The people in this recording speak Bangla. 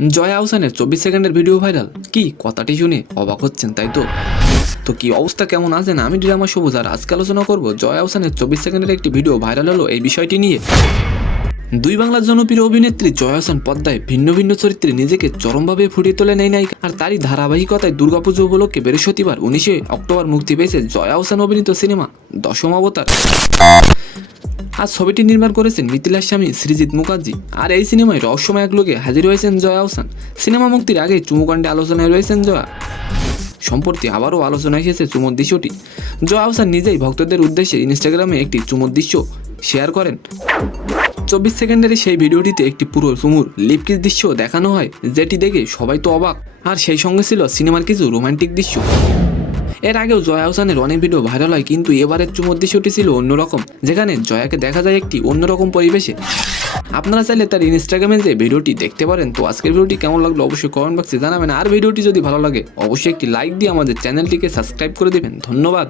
জয়া আহসানের 24 সেকেন্ডের ভিডিও ভাইরাল। কি কথাটি শুনে অবাক হচ্ছেন তাই তো? তো কি অবস্থা, কেমন আছেন? আমি ড্রামা সবুজ, আর আজকে আলোচনা করব জয়া আহসানের 24 সেকেন্ডের একটি ভিডিও ভাইরাল হলো এই বিষয়টি নিয়ে। দুই বাংলার জনপ্রিয় অভিনেত্রী জয়া আহসান পদ্মায় ভিন্ন ভিন্ন চরিত্রে নিজেকে চরমভাবে ফুটিয়ে তোলেন এই নায়িকা। আর তারই ধারাবাহিকতায় দুর্গাপুজো উপলক্ষে বৃহস্পতিবার 19 অক্টোবর মুক্তি পেয়েছে জয়া আহসান অভিনীত সিনেমা দশম অবতার। আজ ছবিটি নির্মাণ করেছেন মিথিলার স্বামী সৃজিত মুখার্জি। আর এই সিনেমায় রহস্যময় এক লোকে হাজির হয়েছেন জয়া আহসান। সিনেমা মুক্তির আগে চুমুকাণ্ডে আলোচনায় রয়েছেন জয়া। সম্প্রতি আবারও আলোচনায় এসেছে চুমুর দৃশ্যটি। জয়া আহসান নিজেই ভক্তদের উদ্দেশ্যে ইনস্টাগ্রামে একটি চুমুর দৃশ্য শেয়ার করেন। 24 সেকেন্ডের সেই ভিডিওটিতে একটি পুরো চুমুর লিপকিস দৃশ্য দেখানো হয়, যেটি দেখে সবাই তো অবাক। আর সেই সঙ্গে ছিল সিনেমার কিছু রোমান্টিক দৃশ্য। এর আগেও জয়া আহসানের অনেক ভিডিও ভাইরাল হয়, কিন্তু এবারের চুমুর দৃশ্যটি ছিল অন্যরকম, যেখানে জয়াকে দেখা যায় একটি অন্যরকম পরিবেশে। আপনারা চাইলে তার ইনস্টাগ্রামে যে ভিডিওটি দেখতে পারেন। তো আজকের ভিডিওটি কেমন লাগলো অবশ্যই কমেন্ট বক্সে জানাবেন। আর ভিডিওটি যদি ভালো লাগে অবশ্যই একটি লাইক দিয়ে আমাদের চ্যানেলটিকে সাবস্ক্রাইব করে দেবেন। ধন্যবাদ।